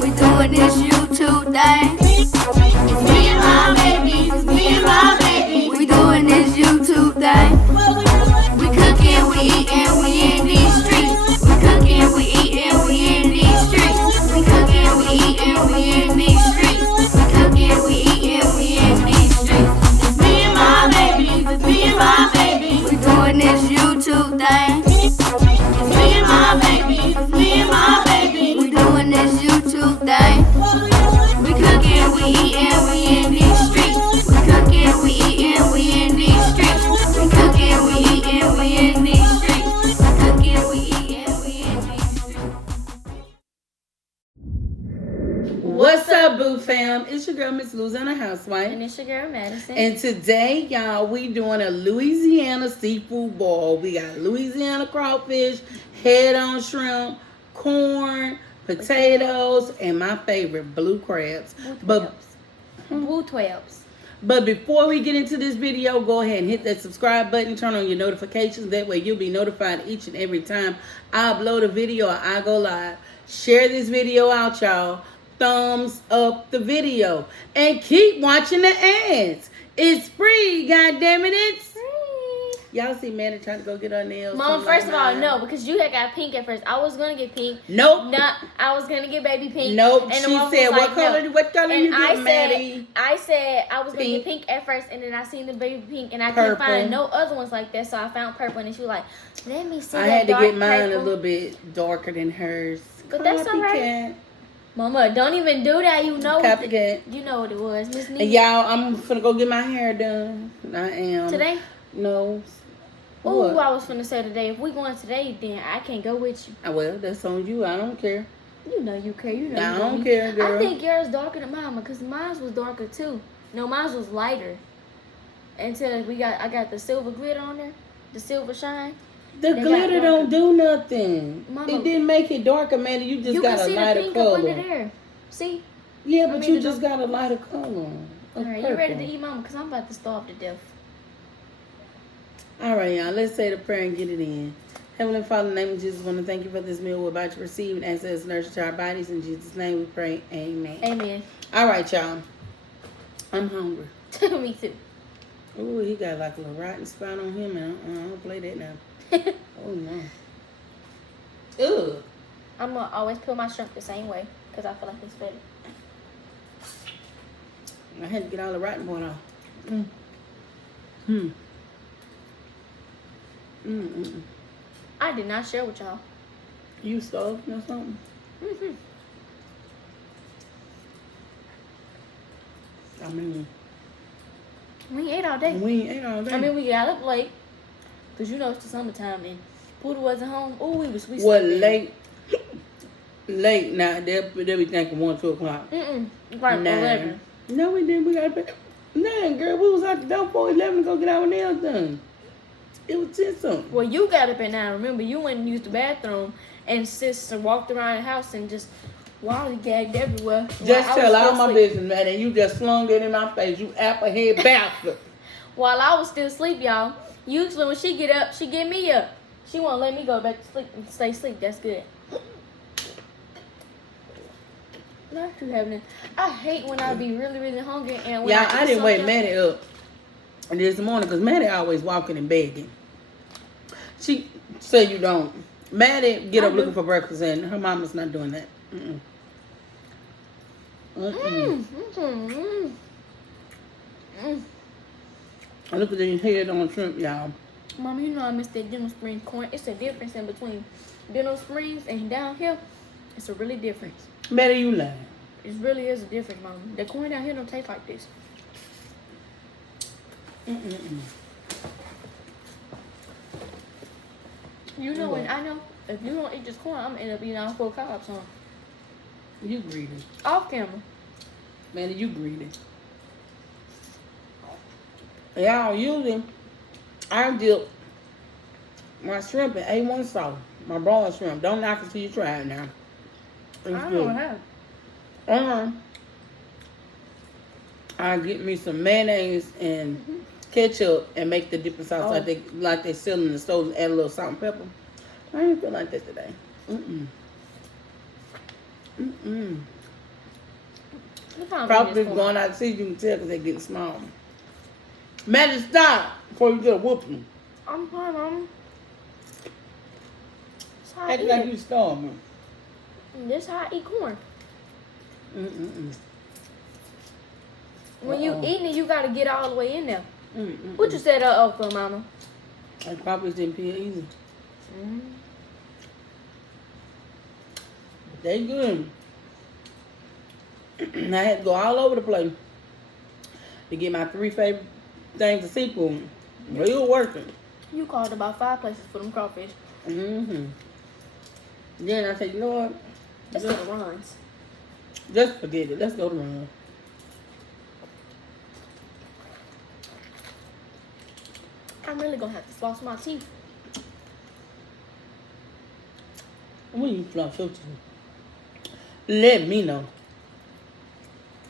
We doing this YouTube thing. Me and my baby. We doing this YouTube thing. We cooking, we eating, we in these streets. We cooking, we eating, we in these streets. We cooking, we eating, we in these streets. We cooking, we eating, we in these streets. It's me and my baby. It's me and my baby. We doing this YouTube thing. It's me and my baby. It's me and my baby. We doing this YouTube thing. We cooking, we eating, we in these streets. We cooking, we eating, we in these streets. We cooking, we eating, we in these streets. We cooking, we eating, we in these streets. What's up, Boo Fam? It's your girl, Miss Louisiana Housewife. And it's your girl, Madison. And today, y'all, we doing a Louisiana seafood boil. We got Louisiana crawfish, head-on shrimp, corn, potatoes, and my favorite, blue crabs. Blue 12s. But before we get into this video, go ahead and hit that subscribe button. Turn on your notifications. That way you'll be notified each and every time I upload a video or I go live. Share this video out, y'all. Thumbs up the video. And keep watching the ads. It's free, goddammit. It's free. Y'all see Manny trying to go get her nails. Mama, first of all, no, because you had got pink at first. I was going to get pink. Nope. I was going to get baby pink. Nope. And she the said, was what color, no. what color And you get, Maddie? I said I was going to Pink. get pink at first, and then I seen the baby pink, and I Purple. couldn't find no other ones like that, so I found purple, and she was like, let me see I that had to dark get mine purple. a little bit darker than hers. But that's all right. Copycat. Mama, don't even do that. You know Copycat. You know what it was, Miss And Nene. y'all, I'm finna go get my hair done. I am. Today? No. Ooh, What? I was finna say today. If we going today, then I can't go with you. Well, that's on you. I don't care. You know you care. You know I you don't do. care, girl. I think yours darker than mine because mine was darker too. No, mine was lighter. Until I got the silver glitter on there, the silver shine. The They glitter got don't do nothing. Mama, It didn't make it darker, man. You just you got can a see the lighter pink up under color. there. See? Yeah, I but mean, you the just got a lighter color. All right, you ready to eat, Mama? Because I'm about to starve to death. All right, y'all. Let's say the prayer and get it in. Heavenly Father, in the name of Jesus, I want to thank you for this meal we're about to receive and ask us nourishment to our bodies. In Jesus' name we pray. Amen. Amen. All right, y'all. I'm hungry. Me too. Ooh, he got like a little rotten spot on him, and I don't play that now. Oh, no. Ugh. I'm going to always peel my shrimp the same way because I feel like it's better. I had to get all the rotten part off. I did not share with y'all. You starved or something? Mm-hmm. I mean, We ate all day. we ain't ate all day. I mean, we got up late because you know it's the summertime and Poodle wasn't home. Oh, we slept in. late? Late now. They'll be thinking 1, 2 o'clock. Right, 9. 11. No, we didn't. We got to pay. 9, girl. We was out the door before 11 to go get our nails done. It was 10 something. Well, you got up at 9. Remember, you went and used the bathroom and sister walked around the house and just gagged everywhere. Just While I tell was all still my asleep. business, man, and you just slung that in my face. You applehead bastard. While I was still asleep, y'all. Usually when she get up, she get me up. She won't let me go back to sleep and stay asleep. That's good. Not too having. I hate when I be really, really hungry and when Yeah, I I didn't wake something- Maddie up this morning because Maddie always walking and begging. She say you don't. Maddie get I up do. looking for breakfast and her mama's not doing that. And look at these head on shrimp, y'all. Mama, you know I miss that Dental Springs corn. It's a difference in between Dental Springs and down here. It's a really difference. Maddie, you lying. It really is a difference, Mama. The corn down here don't taste like this. You know, and I know if you don't eat this corn, I'm gonna end up eating all 4 carbs, huh? You greedy. Off camera. Maddie, you greedy. Y'all, usually I dip my shrimp in A1 sauce. My broiled shrimp. Don't knock it till you try it now. It's I good. don't have. I get me some mayonnaise and ketchup and make the dipping sauce Oh. like they sell in the store and add a little salt and pepper. I didn't feel like that today. What time Probably is it? going out to see, you can tell because they're getting small. Maddie, stop before you get a whooping. I'm fine, Mama. That's how I Act eat like it. you starving. This how I eat corn. Mm-mm-mm. When you eating it, you gotta get all the way in there. Mm-mm. What you said for, Mama? That probably didn't feel easy. Mm. They good. I had to go all over the place to get my 3 favorite things of seafood. Real working. You called about 5 places for them crawfish. Mm-hmm. Then I said, you know what? That's Just, the runs. just forget it. Let's go to run. I'm really gonna have to floss my teeth. When you floss your teeth, let me know.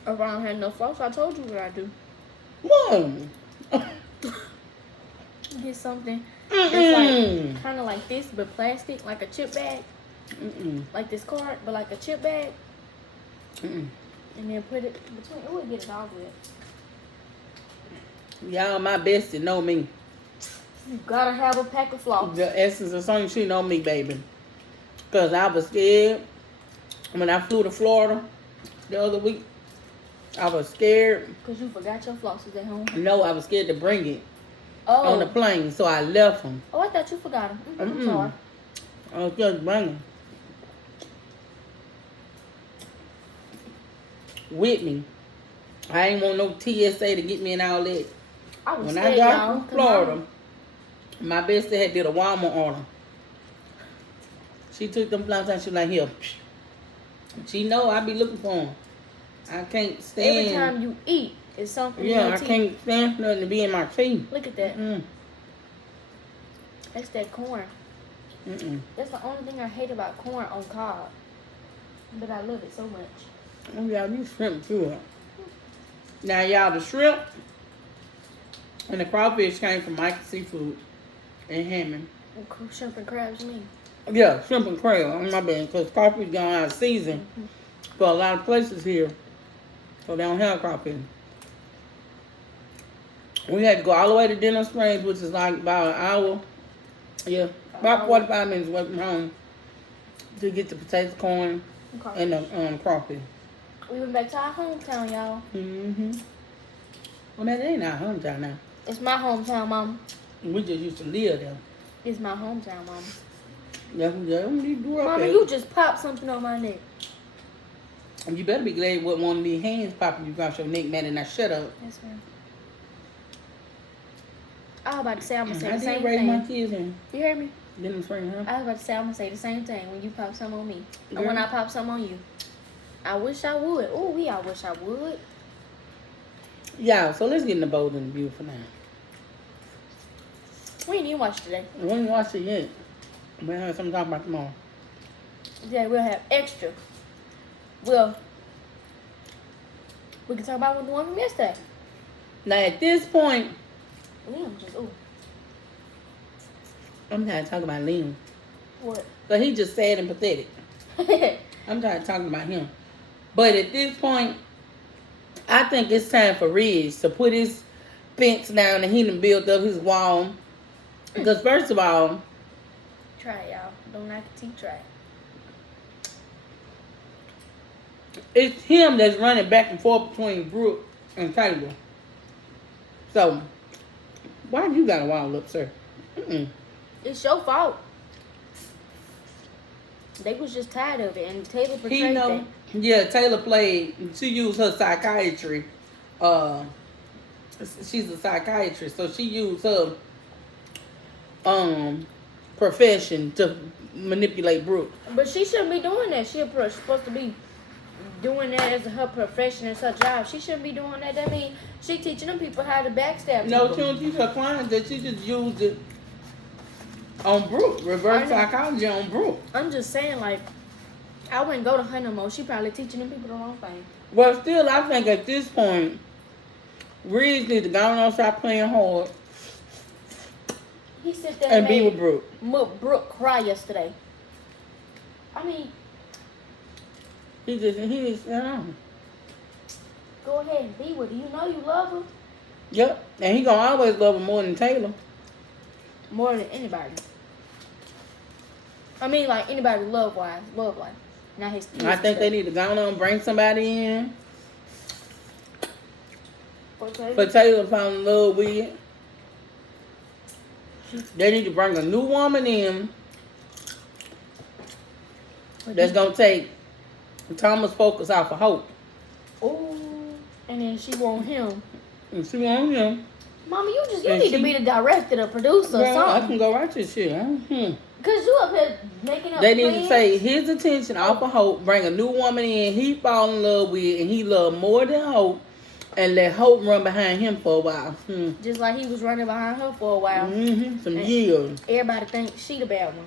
If I don't have no floss, I told you what I do. What? Get something Mm-mm. that's like kind of like this, but plastic, like a chip bag, Mm-mm. like this card, but like a chip bag, Mm-mm. and then put it between. It would get it all good. Y'all, my bestie know me. You gotta have a pack of floss. The essence of something, she know me, baby. Because I was scared. When I flew to Florida the other week, I was scared. Cause you forgot your flosses at home. No, I was scared to bring it Oh, on the plane, so I left them. oh, I thought you forgot them. I'm Mm-mm. sorry. I was just bringing with me. I ain't want no TSA to get me in all that. I was When I scared, got y'all. from 'cause Florida, my bestie had did a Walmart on her. She took them flights and she was like, here. She know I be looking for them. I can't stand. every time you eat, it's something in Yeah, your I teeth. can't stand for nothing to be in my teeth. Look at that. Mm. That's that corn. Mm-mm. That's the only thing I hate about corn on cob. But I love it so much. Oh, y'all, these shrimp too. Now, y'all, the shrimp and the crawfish came from Mike's Seafood in Hammond. Shrimp and crabs, you mean? Yeah, shrimp and crab on my bad, because crawfish gone out of season for a lot of places here, so they don't have crawfish. We had to go all the way to Denham Springs, which is like about an hour, yeah, about 45 minutes away from home, to get the potato, corn, Okay. and the crawfish. We went back to our hometown, y'all. Mm-hmm. Well, that ain't our hometown now. It's my hometown, Mama. We just used to live there. It's my hometown, Mama. That's where we grew up Mama, at. you just popped something on my neck. And you better be glad what one of these hands popping you across your neck, man, and I shut up. Yes, ma'am. I was about to say I'm gonna say I the same did raise my thing. kids in You hear me? Denham Springs, huh? I was about to say I'm gonna say the same thing when you pop some on me. And Girl. when I pop some on you. I wish I would. Oh, I wish I would. Yeah, so let's get in the bold and the beautiful now. We didn't even watch today. We ain't watched it yet. We'll have something to talk about tomorrow. Yeah, we'll have extra. Well, we can talk about the one from yesterday. Now, at this point, Liam just, ooh, I'm tired of talking about Liam. what? But he just sad and pathetic. I'm tired of talking about him. But at this point, I think it's time for Ridge to put his fence down and he done built up his wall. Because first of all, Try it, y'all. Don't knock your teeth, try it. it's him that's running back and forth between Brooke and Taylor. So, why you got a wall up, sir? Mm-mm. It's your fault. They was just tired of it, and Taylor He portrayed know. that. Yeah, Taylor played. She used her psychiatry. She's a psychiatrist, so she used her profession to manipulate Brooke. But she shouldn't be doing that. She's supposed to be doing that as her profession, as her job. She shouldn't be doing that. That means she teaching them people how to backstab No, she people. don't teach her clients that. She just used it on Brooke. Reverse I know. psychology on Brooke. I'm just saying, like, I wouldn't go to her no more. She probably teaching them people the wrong thing. Well, still, I think at this point, Reed need to go on and stop playing hard He sit there and be with Brooke. Brooke cry yesterday. I mean, He just, go ahead and be with her. You know you love her Yep. And he gonna always love her more than Taylor. more than anybody. I mean, like anybody love wise. Not his kids. I think they need to go on and bring somebody in. For Taylor to fall in love with. They need to bring a new woman in that's gonna take Thomas' focus off of Hope. Oh, and then she want him. And she want him. Mama, you And need to she- be the director, the producer, or Girl, I something. can go write this shit. Mm-hmm. Cause you up here making up They need plans. to take his attention off of Hope, bring a new woman in he fall in love with, and he love more than Hope, and let Hope run behind him for a while. Just like he was running behind her for a while. Mm-hmm. Some And- years. Everybody thinks she the bad one.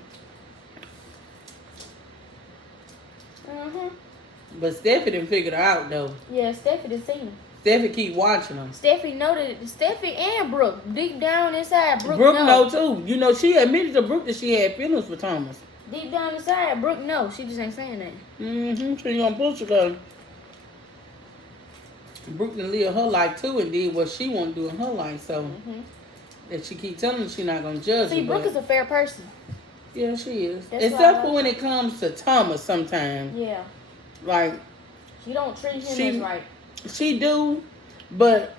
But Steffi didn't figure it out though. Yeah, Steffi done seen him. Steffi keep watching them. Steffi know that Steffi and Brooke deep down inside. Brooke Brooke know. know too. You know, she admitted to Brooke that she had feelings for Thomas. Deep down inside, Brooke know. She just ain't saying that. Mm-hmm. She gonna push her though. Brooke done live her life too and did what she want to do in her life. So that she keep telling her she not gonna judge See, her. Brooke but- is a fair person. Yeah, she is. That's Except why I for when it comes to Thomas sometimes. Yeah, Like, she don't treat him She- as right. she do, but,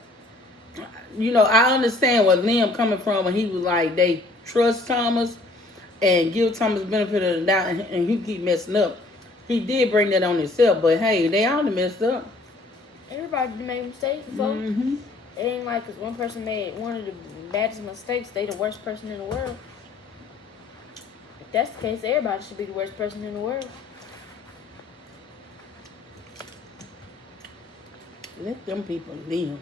you know, I understand where Liam coming from when he was like, they trust Thomas and give Thomas the benefit of the doubt and he keep messing up. He did bring that on himself, but hey, they all done messed up. Everybody done made mistakes before. Mm-hmm. It ain't like because one person made one of the baddest mistakes, they the worst person in the world. If that's the case, everybody should be the worst person in the world. Let them people live.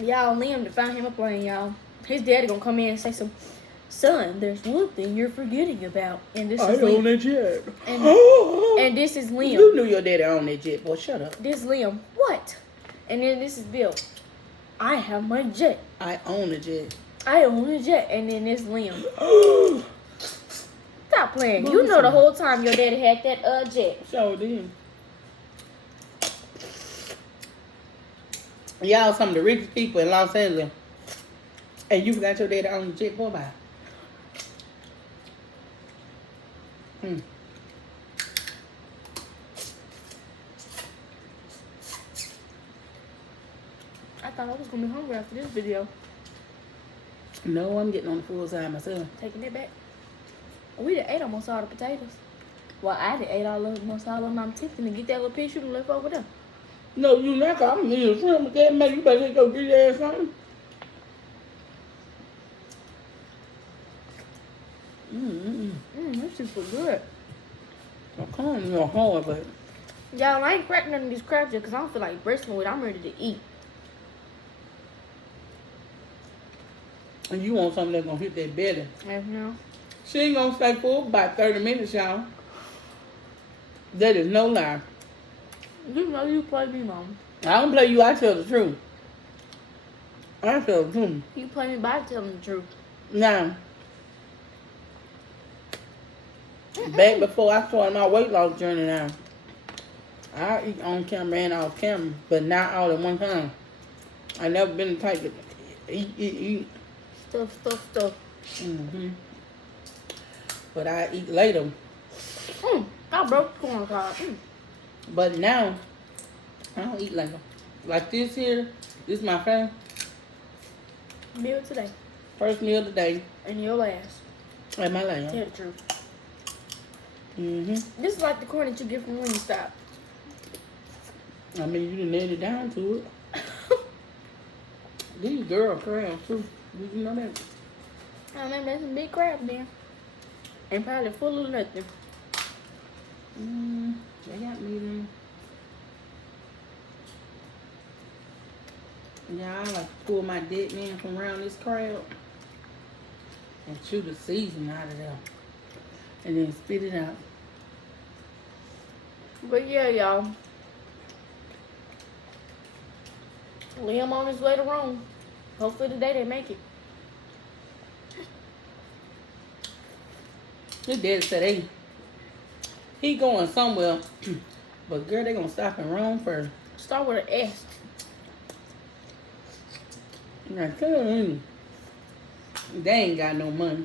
Y'all, Liam to find him a plane, y'all. His daddy gonna come in and say some, son, there's one thing you're forgetting about. And this is Liam. that jet. And this is Liam. You knew your daddy owned that jet, boy. Shut up. This Liam. What? And then this is Bill. I have my jet. I own the jet. I own a jet. And then this Liam. Stop playing. You know the whole time your daddy had that jet. Sure did. Y'all some of the richest people in Los Angeles. And you forgot your daddy on the jet, boy, bye. I thought I was gonna be hungry after this video. No, I'm getting on the full side myself. Taking it back. We done ate almost all the potatoes. Well, I done ate almost all of them. I'm tempting to get that little piece you done left over there. No, you not. I'm gonna need a shrimp with that, man. You better go get your ass something. This super good. I'm calling you hard, but Y'all, I ain't cracking none of these crabs yet because I don't feel like bristling with it. I'm ready to eat. and you want something that's gonna hit that belly. And no. She ain't gonna stay for about 30 minutes, y'all. That is no lie. You know you play me, Mom. I don't play you, I tell the truth. I tell the truth. You play me by telling the truth. Now, back before I started my weight loss journey now, I eat on camera and off camera, but not all at one time. I never been the type to eat. Stuff. But I eat later. I broke the corn cob. But now, I don't eat later. Like this here, this is my Meal today. first meal of the day. And your last. And my last. Tell the truth. Mm-hmm. This is like the corn that you get from Wingstop. I mean, you done nailed it down to it. These girl crabs too. Did you know that? I remember there's some big crabs there. And probably full of nothing. They got me then. Yeah, I like to pull my dead man from around this crab and chew the season out of them. And then spit it out. But yeah, y'all. Liam on his way to Rome. Hopefully today they make it. His dad said he going somewhere, but girl, they gonna stop in Rome first. Start with an S. Like, they ain't got no money.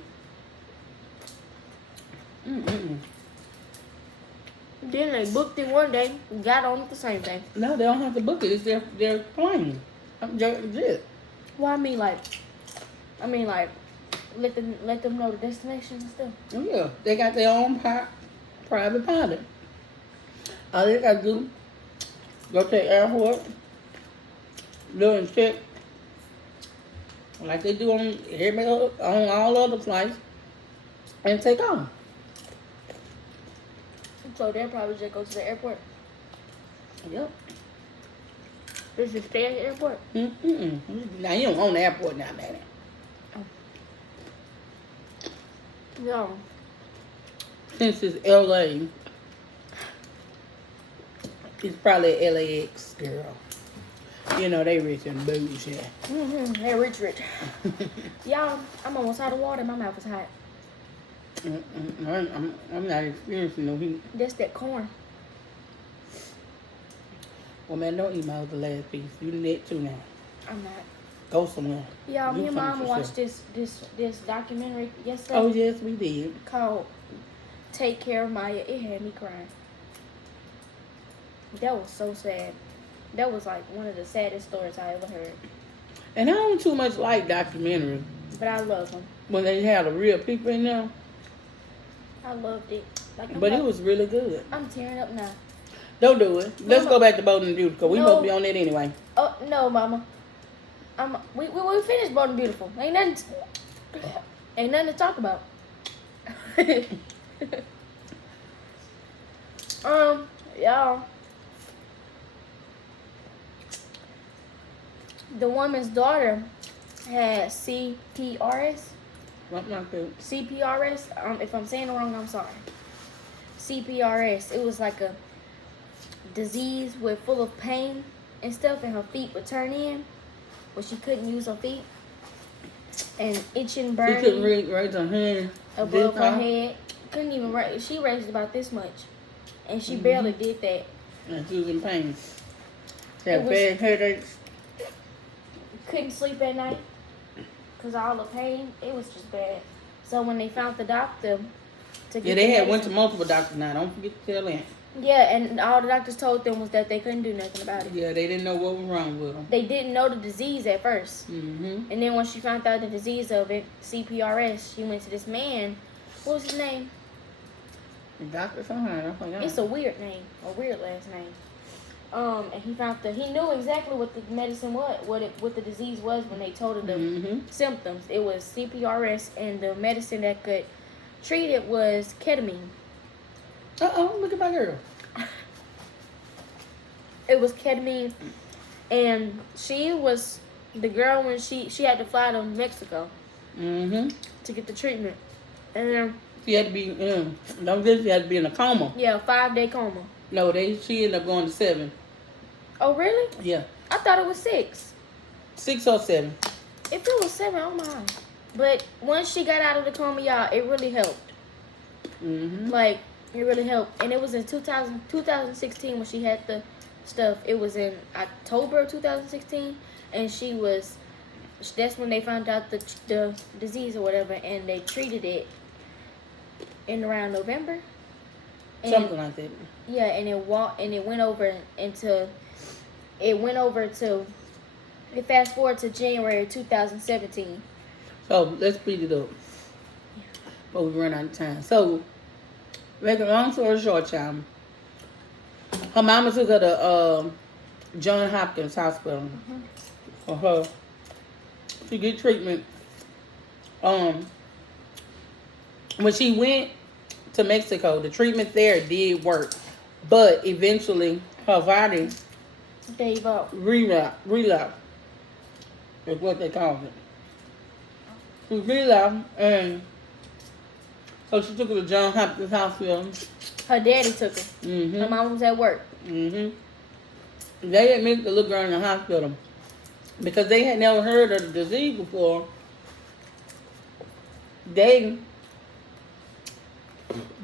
Mm-mm. Then they booked it one day and got on it the same day. No, they don't have to book it. It's their plane. I'm legit. Well, I mean like, let them know the destination and stuff. Yeah, they got their own private pilot. All they gotta do, go to the airport, do and check, like they do on all other flights, and take off. So they'll probably just go to the airport. Yep. Just to stay at the airport. Mm-mm. Now you don't own the airport now, baby. Yeah. Since it's LA, it's probably LAX, girl. You know they rich and bougie. Hey, rich. Y'all, I'm almost out of water. My mouth is hot. I'm not experiencing no heat. That's that corn. Well, man, don't eat my other last piece. You need to now. I'm not. Go somewhere. Y'all, Do me and something Mom for watched this documentary yesterday. Oh yes, we did. Called "Take Care of Maya." It had me crying. That was so sad. That was like one of the saddest stories I ever heard. And I don't too much like documentaries But I love them. when they have the real people in them. I loved it. Like, But it was really good. I'm tearing up now. Don't do it. Let's go back to Bold and Beautiful because we No. must be on that anyway. Oh no, Mama. We finished Bold and Beautiful. Ain't nothing to talk about. Y'all. The woman's daughter had CPRS. Something like that. CPRS. If I'm saying it wrong, I'm sorry. CPRS. It was like a disease with full of pain and stuff, and her feet would turn in, but she couldn't use her feet, and itching, She burning couldn't raise her hand. above this her high. head. Couldn't even raise. She raised about this much, and she Mm-hmm. barely did that. And she was in pain. She had It was- bad headaches. Couldn't sleep at night because all the pain. It was just bad. So when they found the doctor to get Yeah, they the had went to medicine- multiple doctors now. Don't forget to tell them. Yeah, and all the doctors told them was that they couldn't do nothing about it. Yeah, they didn't know what was wrong with them. They didn't know the disease at first. Mm-hmm. And then when she found out the disease of it, CPRS, she went to this man. What was his name? Doctor somehow, I forgot. It's a weird name, a weird last name. And he knew exactly what the medicine was, what the disease was when they told him the Mm-hmm. symptoms. It was CPRS, and the medicine that could treat it was ketamine. Uh-oh, look at my girl. It was ketamine, and she was the girl when she had to fly to Mexico Mm-hmm. to get the treatment. And She had to be, don't think she had to be in a coma. yeah, 5-day coma. No, she ended up going to 7. Oh, really? Yeah. I thought it was 6. 6 or 7. If it was 7, oh my. But once she got out of the coma, y'all, it really helped. Mm-hmm. Like, it really helped. And it was in 2016 when she had the stuff. It was in October of 2016. And that's when they found out the disease or whatever. And they treated it in around November. And, Something like that. yeah, and it went over to, it fast forward to January 2017. So, let's speed it up. But we run out of time. So, make a long story short, child. Her mama took her to Johns Hopkins Hospital for her to get treatment. When she went to Mexico, the treatment there did work, but eventually her body Gave up. relapse is what they call it. She relapsed, and so she took her to Johns Hopkins Hospital. Her daddy took her. Her Mm-hmm. mom was at work. Mm-hmm. They admitted the little girl in the hospital. because they had never heard of the disease before, they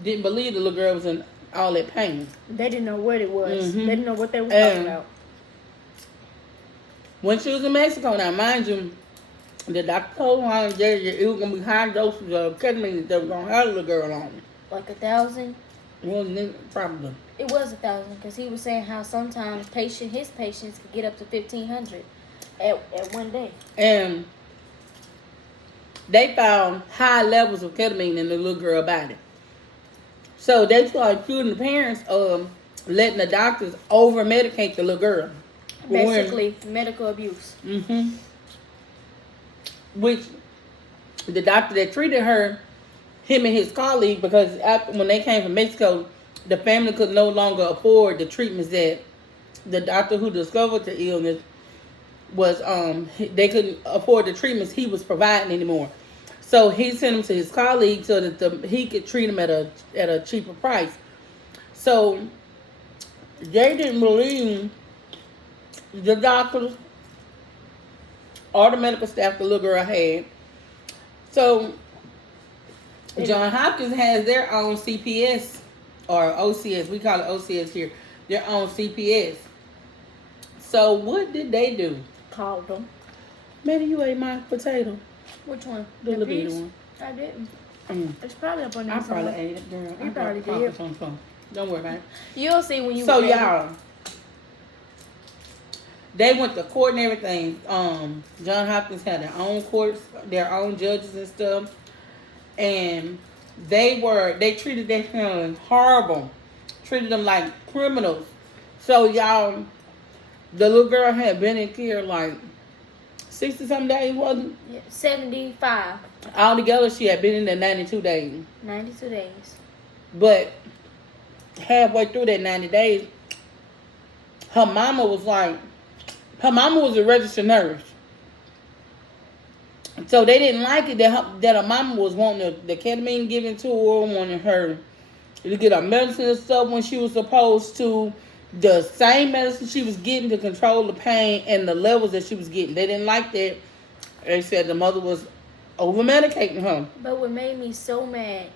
didn't believe the little girl was in all that pain. They didn't know what it was. Mhm. They didn't know what they were talking And about. when she was in Mexico, now mind you, the doctor told her that it was gonna be high doses of ketamine that was gonna have the little girl on. Like 1,000. Wasn't it? Probably. It was 1,000 because he was saying how sometimes his patients could get up to 1,500 at one day. And they found high levels of ketamine in the little girl's body. So they started accusing the parents of letting the doctors over medicate the little girl. Basically, medical abuse. Mm-hmm. Which the doctor that treated her, him and his colleague, because when they came from Mexico, the family could no longer afford the treatments that the doctor who discovered the illness was, they couldn't afford the treatments he was providing anymore. So he sent them to his colleague so that he could treat them at a cheaper price. So they didn't believe the doctors or the medical staff the little girl had. So John Hopkins has their own CPS or OCS. We call it OCS here. Their own CPS. So what did they do? Called them. Maybe you ate my potato. Which one? The little bitty piece? one. I didn't. Mm. It's probably up on there I probably somewhere. ate it, girl. You I probably brought did. pockets on the phone. Don't worry about it. You'll see when you. So get ready. y'all, they went to court and everything. John Hopkins had their own courts, their own judges and stuff, and they treated their family horrible, treated them like criminals. So y'all, the little girl had been in care like 60-something days, wasn't it? Yeah, 75. Altogether, she had been in there 92 days. 92 days. But halfway through that 90 days, her mama was a registered nurse. So they didn't like it that her mama was wanting the ketamine given to her, wanting her to get her medicine and stuff when she was supposed to. The same medicine she was getting to control the pain and the levels that she was getting. They didn't like that. They said the mother was over-medicating her. But what made me so mad,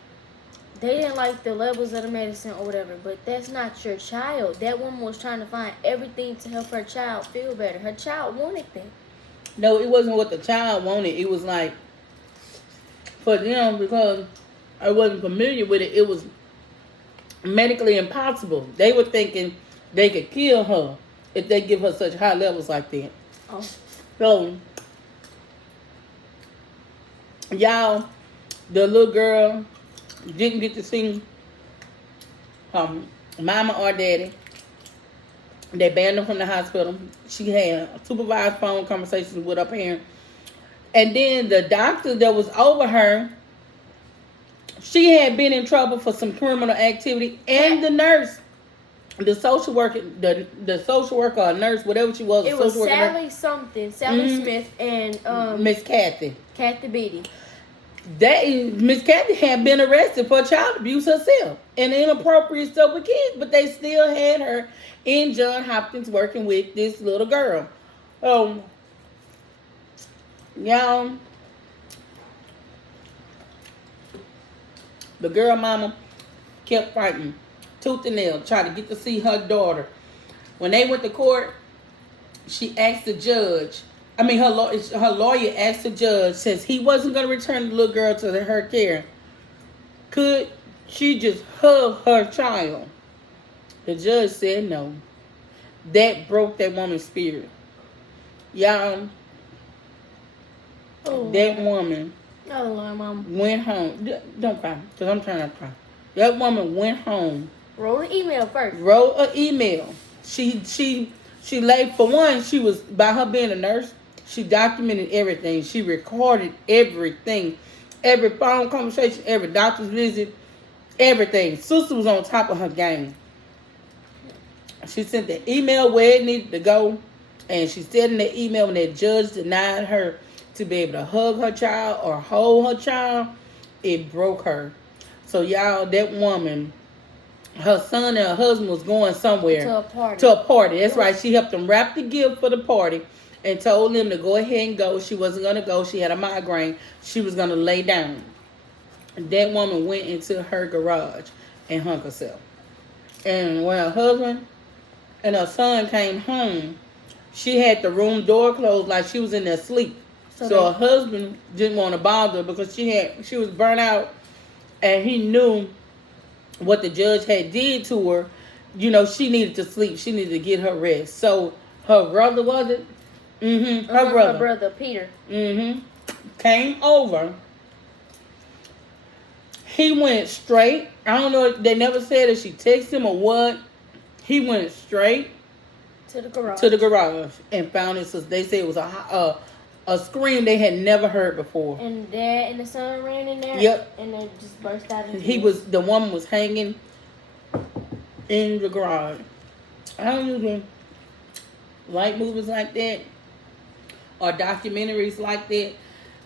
they didn't like the levels of the medicine or whatever, but that's not your child. That woman was trying to find everything to help her child feel better. Her child wanted that. No, it wasn't what the child wanted. It was like, for them, because I wasn't familiar with it, it was medically impossible. They were thinking they could kill her if they give her such high levels like that. Oh. So, y'all, the little girl didn't get to see mama or daddy. They banned her from the hospital. She had supervised phone conversations with her parents. And then the doctor that was over her, she had been in trouble for some criminal activity. And the nurse, the social worker, the social worker or nurse, whatever she was, It was social worker, Sally something, Sally Mhm. Smith and Miss Kathy. Kathy Beatty. Miss Kathy had been arrested for child abuse herself and inappropriate stuff with kids, but they still had her in John Hopkins working with this little girl. Y'all, the girl mama kept fighting tooth and nail, trying to get to see her daughter. When they went to court, she asked the judge. Her lawyer asked the judge, since he wasn't going to return the little girl to her care, could she just hug her child? The judge said no. That broke that woman's spirit. Y'all, that woman Oh, Lord, Mom. went home. Don't cry, because I'm trying to cry. That woman went home, Wrote an email first. wrote an email. She laid, for one, she was, by her being a nurse, she documented everything. She recorded everything. Every phone conversation, every doctor's visit, everything. Sister was on top of her game. She sent the email where it needed to go. And she said in the email, when that judge denied her to be able to hug her child or hold her child, it broke her. So y'all, that woman, her son and her husband was going somewhere. To a party. To a party. That's right. She helped them wrap the gift for the party. and told them to go ahead and go. She wasn't going to go. She had a migraine. She was going to lay down. That woman went into her garage and hung herself. And when her husband and her son came home, she had the room door closed like she was in there asleep. So her husband didn't want to bother her because she was burnt out, and he knew what the judge had did to her. You know, she needed to sleep. She needed to get her rest. So her brother, was it? Her brother. Her brother, Peter. Came over. He went straight. I don't know. They never said if she texted him or what. He went straight to the garage and found it. So they said it was a scream they had never heard before. And Dad and the son ran in there. Yep. And they just burst out into the woman was hanging in the garage. I don't usually like movies like that or documentaries like that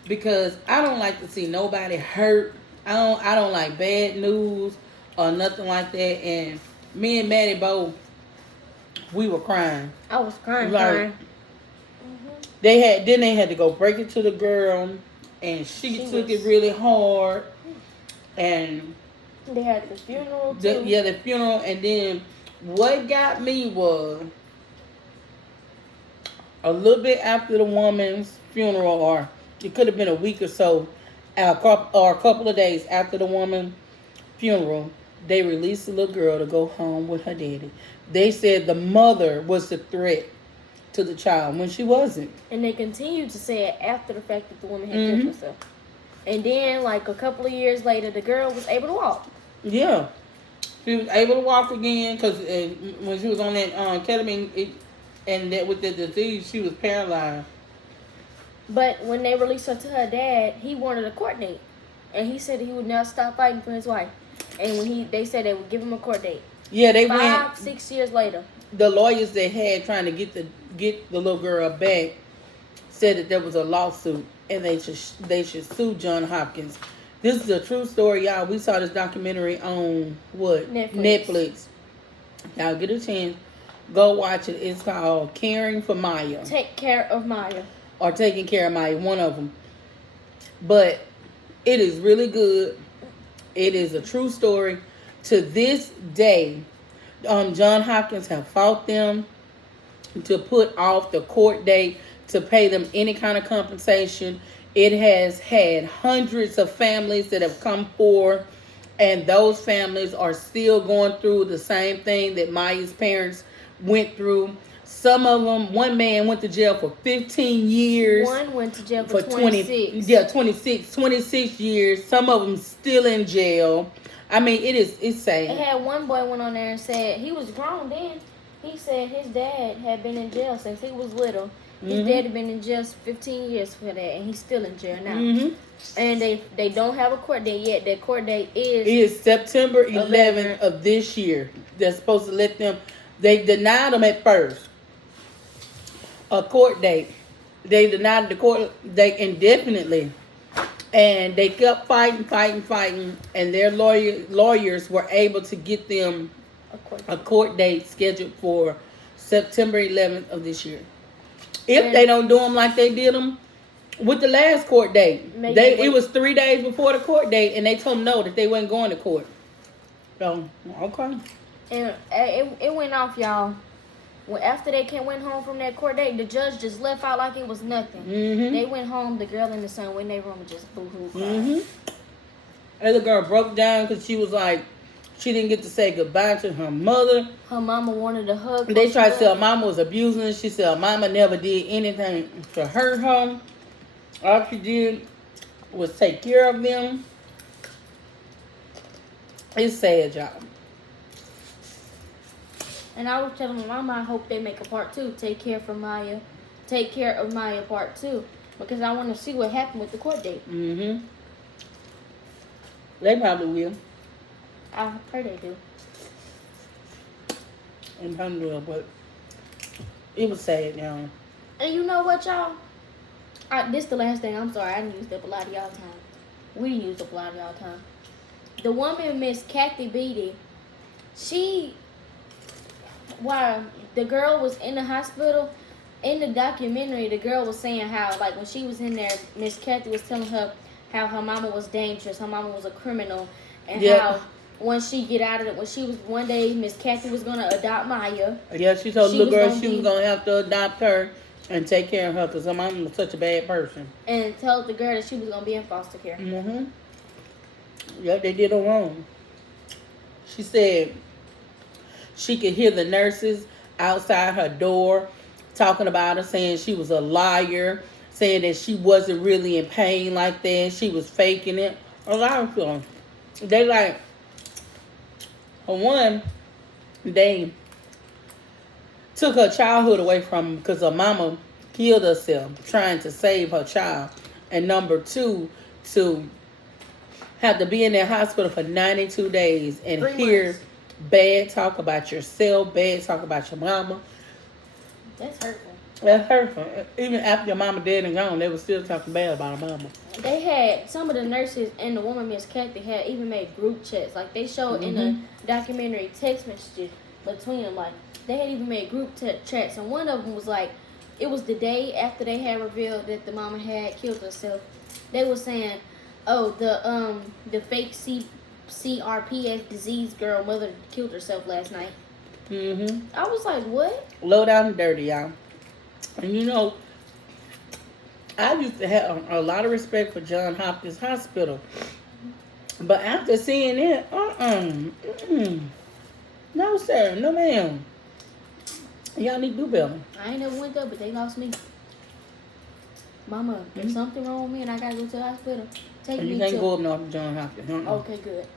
because I don't like to see nobody hurt. I don't like bad news or nothing like that. And me and Maddie both, we were crying. I was crying. They had to go break it to the girl, and she took it really hard. And they had the funeral too. The funeral. And then what got me was a little bit after the woman's funeral, or it could have been a week or so, or a couple of days after the woman's funeral, they released the little girl to go home with her daddy. They said the mother was the threat to the child when she wasn't. And they continued to say it after the fact that the woman had killed herself. And then, like a couple of years later, the girl was able to walk. Yeah. She was able to walk again because when she was on that ketamine and that with the disease, she was paralyzed. But when they released her to her dad, he wanted a court date. And he said he would not stop fighting for his wife. And when they said they would give him a court date. Yeah, they 6 years later. The lawyers they had trying to get the little girl back said that there was a lawsuit and they should sue Johns Hopkins. This is a true story, y'all. We saw this documentary on what? Netflix. Y'all get a chance, go watch it. It's called Caring for Maya. Take Care of Maya. Or Taking Care of Maya, one of them. But it is really good. It is a true story. To this day, Johns Hopkins have fought them to put off the court date to pay them any kind of compensation. It has had hundreds of families that have come forward, and those families are still going through the same thing that Maya's parents went through. Some of them, one man went to jail for 15 years. One went to jail for 26. 26 years. Some of them still in jail. I mean, it's sad. They had one boy went on there and said he was grown then. He said his dad had been in jail since he was little. His dad had been in jail 15 years for that, and he's still in jail now. And they don't have a court date yet. That court date is September 11th of this year. They're supposed to let them. They denied them at first a court date. They denied the court date indefinitely. And they kept fighting, and their lawyers were able to get them a court date scheduled for September 11th of this year. If they don't do them like they did them with the last court date, it was 3 days before the court date, and they told them no, that they wasn't going to court. So, okay. And it went off, y'all. After they went home from that court date, the judge just left out like it was nothing. They went home, the girl and the son went in their room and just boo-hoo cried. And the girl broke down because she was like, she didn't get to say goodbye to her mother. Her mama wanted a hug. They tried to say her mama was abusing her. She said her mama never did anything to hurt her. All she did was take care of them. It's sad, y'all. And I was telling my mama, I hope they make a part 2. Take Care of Maya part 2. Because I want to see what happened with the court date. They probably will. I pray they do. But it was sad, y'all. And you know what, y'all? This the last thing. I'm sorry. I used up a lot of y'all time. We used up a lot of y'all time. The woman, Miss Kathy Beatty, while the girl was in the hospital, in the documentary, the girl was saying how, like, when she was in there, Miss Kathy was telling her how her mama was dangerous, her mama was a criminal, and how once she get out of it, when she was one day, Miss Kathy was gonna adopt Maya. Yeah, she told the little girl she was gonna have to adopt her and take care of her because her mama was such a bad person. And told the girl that she was gonna be in foster care. Mm-hmm. Yep, they did her wrong. She said she could hear the nurses outside her door talking about her, saying she was a liar, saying that she wasn't really in pain like that, she was faking it. A lot of them, they like, for one, they took her childhood away from her because her mama killed herself trying to save her child. And number two, to have to be in that hospital for 92 days and 3 hear months. bad talk about yourself, bad talk about your mama. That's hurtful. That's hurtful. Even after your mama dead and gone, they were still talking bad about her mama. They had, some of the nurses and the woman, Miss Kathy, had even made group chats. Like, they showed in the documentary text messages between them. Like, they had even made group chats. And one of them was like, it was the day after they had revealed that the mama had killed herself. They were saying, oh, the fake CRPS disease girl mother killed herself last night. I was like, what? Low down and dirty, y'all. And you know, I used to have a lot of respect for Johns Hopkins Hospital. But after seeing it, no sir, no ma'am. Y'all need to do better. I ain't never went there, but they lost me. Mama, if something wrong with me and I gotta go to the hospital, take me to... You can't go up north to Johns Hopkins. Okay, good.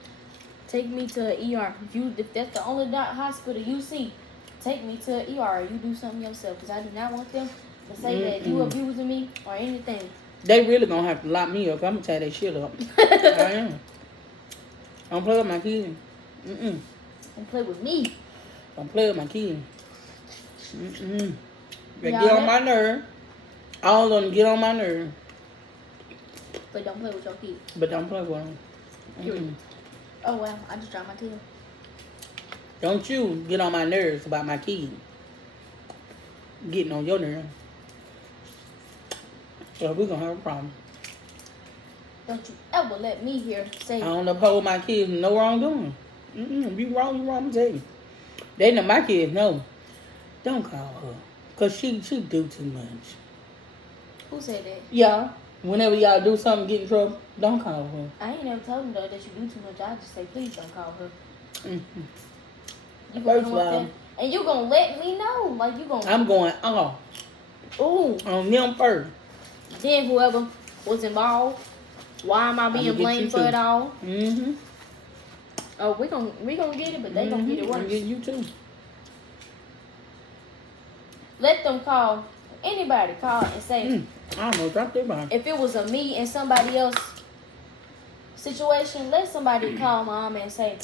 Take me to the ER. If that's the only hospital you see, take me to the ER. You do something yourself, because I do not want them to say that you abusing me or anything. They really gonna have to lock me up. I'm gonna tear that shit up. I am. Don't play with my kids. Don't play with me. Don't play with my kids. They Y'all get on my nerve. All of them get on my nerve. But don't play with your kids. But don't play with them. Period. Oh, wow. I just dropped my tail. Don't you get on my nerves about my kids. Getting on your nerves. So we're gonna have a problem. Don't you ever let me hear say... I don't uphold my kids no wrongdoing. If you wrong, I'm gonna tell you. They know my kids know. Don't call her. Because she do too much. Who said that? Yeah. Whenever y'all do something, get in trouble, don't call her. I ain't never told them, though, that you do too much. I just say, please don't call her. You First gonna of all, and you gonna let me know. Like, you gonna... I'm going off Ooh. on them first. Then whoever was involved, why am I being blamed for it all? Oh, we gonna get it, but they gonna get it I'm worse. getting you too. Let them call, anybody call and say, I almost dropped their body. if it was a me and somebody else situation, let somebody call mom and say,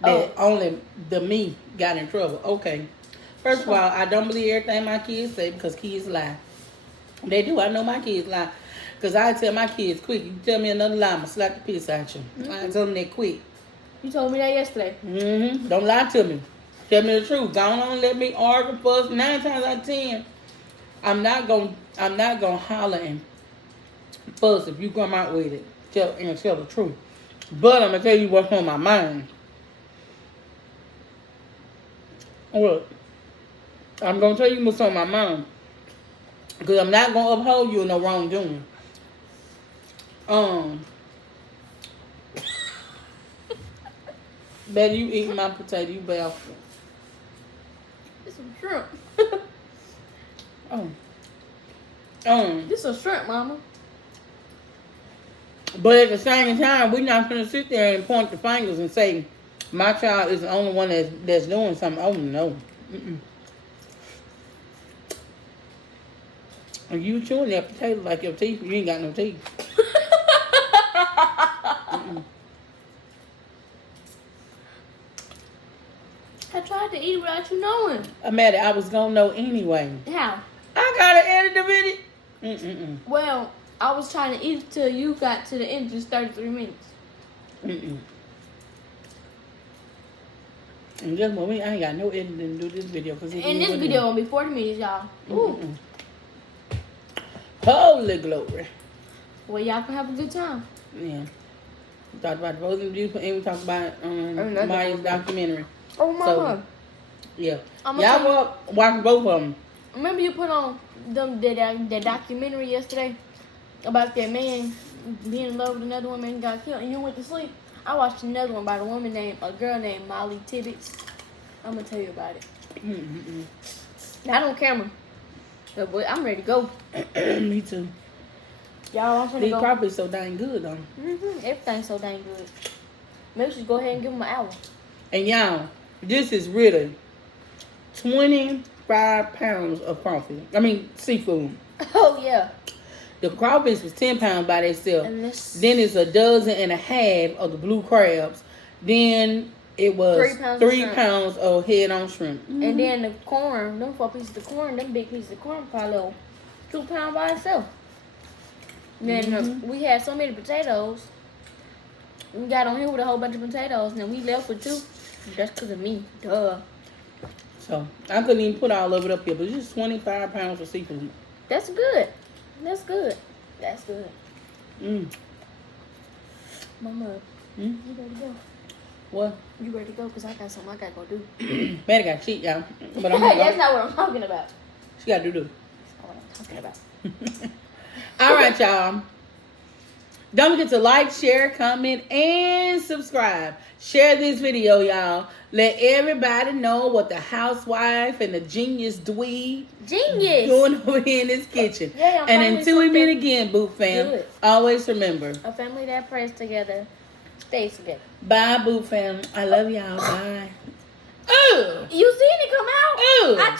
That only the me got in trouble. Okay. First of all, I don't believe everything my kids say because kids lie. They do. I know my kids lie. Because I tell my kids, quick, you tell me another lie, I'm going to slap the piss out you. I tell them that quick. you told me that yesterday. Don't lie to me. Tell me the truth. Go on and let me argue, fuss. 9 times out of 10, I'm not gonna holler and fuss if you come out with it. Tell the truth. But I'm gonna tell you what's on my mind. Look, I'm gonna tell you what's on my mind. Because I'm not gonna uphold you in no wrongdoing. Better you eat my potato, you bastard. This some shrimp. This is shrimp, mama. But at the same time, we're not gonna sit there and point the fingers and say my child is the only one that's doing something. Oh no. And you chewing that potato like your teeth, you ain't got no teeth. I tried to eat it without you knowing. I'm mad I was gonna know anyway. How? I gotta edit the video. Well, I was trying to eat till you got to the end, just 33 minutes. And just when I ain't got no editing to do this video. And this video gonna be 40 minutes, y'all. Ooh. Holy glory. Well, y'all can have a good time. Yeah. We talked about the Frozen Beautiful and we talked about Another Maya's one. documentary. Oh, mama. Yeah. I'ma Y'all tell watch both of them. Remember you put on that documentary yesterday about that man being in love with another woman and got killed, and you went to sleep? I watched another one about a girl named Molly Tibbetts. I'm gonna tell you about it. Not on camera, but I'm ready to go. Me too. Y'all, I'm finna These go. properties so dang good though. Everything's so dang good. Maybe we should go ahead and give them an hour. And y'all, this is really 25 pounds of crawfish. I mean seafood. Oh yeah. The crawfish was 10 pounds by themselves. And this Then it's a dozen and a half of the blue crabs. Then it was 3 pounds of 3 shrimp. pounds of head on shrimp. and then the corn, them 4 pieces of corn, them big pieces of corn probably 2 pounds by itself. Then we had so many potatoes. We got on here with a whole bunch of potatoes, and then we left with 2. That's because of me. Duh. So I couldn't even put all of it up here, but it's just 25 pounds of seafood. That's good. That's good. That's good. Mama, Mm. you ready to go? What? You ready to go? Because I got something I got to go do. Maddie got cheat, y'all. But I'm That's not what I'm talking about. She got to do. That's not what I'm talking about. All right, y'all. Don't forget to like, share, comment, and subscribe. Share this video, y'all. Let everybody know what the housewife and the genius dweeb Genius. doing over here in this kitchen. Yeah, I'm and finally until we meet something again, Boot fam, good. always remember. A family that prays together stays together. Bye, Boot fam. I love y'all. Bye. Ooh. You seen it come out? Ooh. I